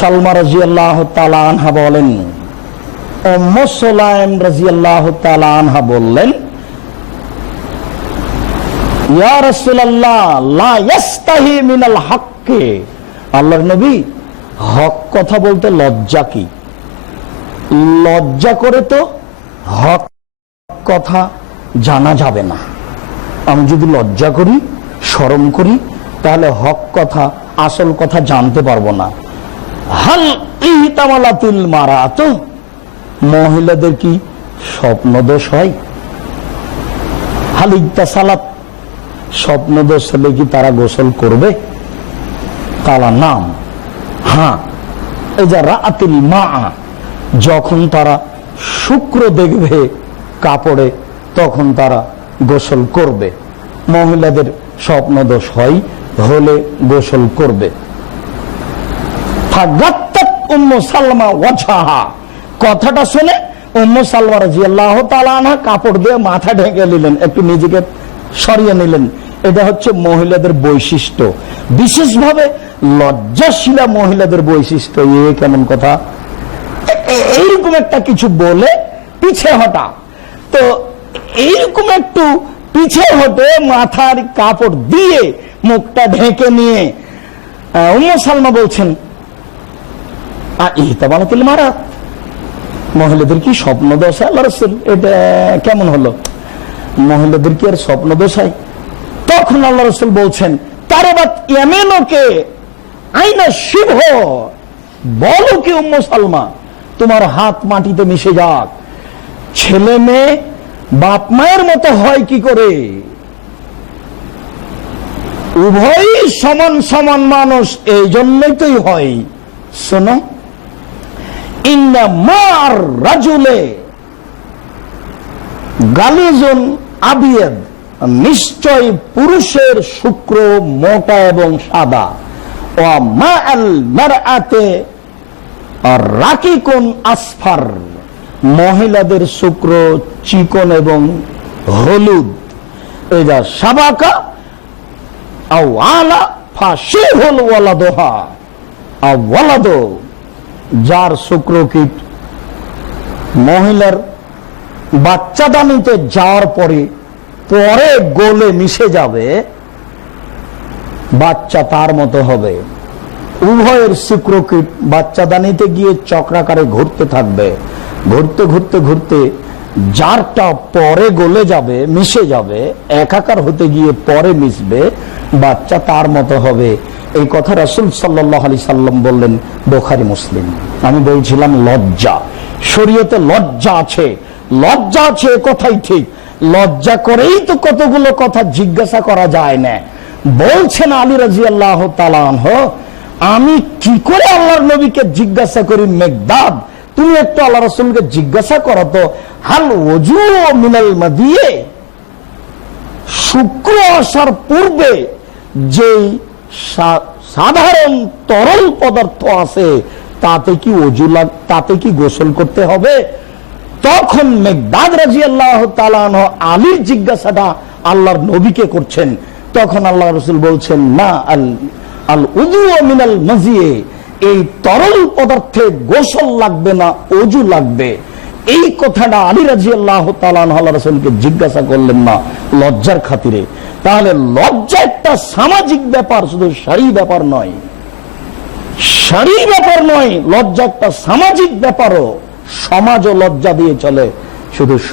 সালমা রাজি আল্লাহ আনহা বলেন, উম্মু সুলাইম রাজি আল্লাহ আনহা বললেন আল্লাহর নবী, হক কথা বলতে লজ্জা কি? লজ্জা করে তো হক কথা জানা যাবে না। আমি যদি লজ্জা করি, শরম করি, তাহলে হক কথা, আসল কথা জানতে পারব না। হাল মারা তো মহিলাদের কি স্বপ্ন দোষ হয়? হাল ইকতাসালাত স্বপ্ন দোষ হলে কি তারা গোসল করবে? কালা নাম। হ্যাঁ এই যে রাতিল মা যখন তারা শুক্র দেখবে কাপড়ে, তখন তারা গোসল করবে। মহিলাদের স্বপ্ন দোষ হয়, হলে গোসল করবে। সালমা কথাটা শুনে উম্মু সালমা রাদিয়াল্লাহু তাআলা কাপড় দিয়ে মাথা ঢেকে নিলেন, একটু নিজেকে সরিয়ে নিলেন। এটা হচ্ছে মহিলাদের বৈশিষ্ট্য। বিশেষভাবে লজ্জাশীলা মহিলাদের বৈশিষ্ট্য, এ কেমন কথা? এইরকম একটা কিছু বলে পিছে হটা। তো এইরকম একটু পিছে হটে মাথার কাপড় দিয়ে মুখটা ঢেকে নিয়ে উম্মু সালমা বলছেন ইহতাবালাতিল মারা মহিলাদের কি স্বপ্ন দশা আল্লাহ এটা কেমন হলো? মহিলাদের কি আর স্বপ্ন দশায় তখন আল্লাহ রসুল বলছেন তারে বাত ইয়ামেনকে, আইনা শিব বলো কি উম্ম সালমা, তোমার হাত মাটিতে মিশে যাক। ছেলে মেয়ে, বাপ মায়ের মতো হয় কি করে? উভয়ই সমান সমান মানুষ এই জন্যই তোই হয়। শোনো নিশ্চয় পুরুষের শুক্র, মোটা এবং সাদা। ও আসফার। মহিলাদের শুক্র চিকন এবং হলুদ। যা সাবাকা আলা ফাশিহুল ওয়ালাদোহা। আও ওয়ালাদো যার শুক্রকীট মহিলার বাচ্চাদানিতে যাওয়ার পরে পরে গোলে মিশে যাবে, বাচ্চা তার মতো হবে। উভয়ের শুক্রকীট বাচ্চাদানিতে গিয়ে চক্রাকারে ঘুরতে থাকবে। ঘুরতে ঘুরতে ঘুরতে যারটা পরে গলে যাবে, মিশে যাবে, একাকার হতে গিয়ে পরে মিশবে, বাচ্চা তার মতো হবে। এই কথা রাসুল সাল্লাহ আলি সাল্লাম বললেন, বোখারি মুসলিম। আমি বলছিলাম, লজ্জা। শরীয়তে লজ্জা আছে। লজ্জা আছে কথাই ঠিক। লজ্জা করেই তো কতগুলো কথা জিজ্ঞাসা করা যায় না। বলছেন আলী রাজি আল্লাহ আমি কি করে আল্লাহর নবীকে জিজ্ঞাসা করি, মেঘদাদ? তুমি একটু আল্লাহ রসুলকে জিজ্ঞাসা করো তো, হাল ওজু মিনাল দিয়ে শুক্র আসার পূর্বে যে সাধারণ তরল পদার্থ আছে, তাতে কি অজু তাতে কি গোসল করতে হবে? তখন মেঘদাদ রাজি আল্লাহ আলীর জিজ্ঞাসাটা আল্লাহর নবীকে করছেন। তখন আল্লাহ রসুল বলছেন না আল আল উজু মিনাল মাজিয়ে এই তরল পদার্থে গোসল লাগবে না, অজু লাগবে? এই কথাটা আলী রাজি আল্লাহ আল্লাহ রসুলকে জিজ্ঞাসা করলেন না লজ্জার খাতিরে। তাহলে লজ্জা একটা সামাজিক ব্যাপার, শুধু সারি ব্যাপার নয়। সারি ব্যাপার নয়, লজ্জা একটা সামাজিক ব্যাপারও সমাজও লজ্জা দিয়ে চলে। শুধু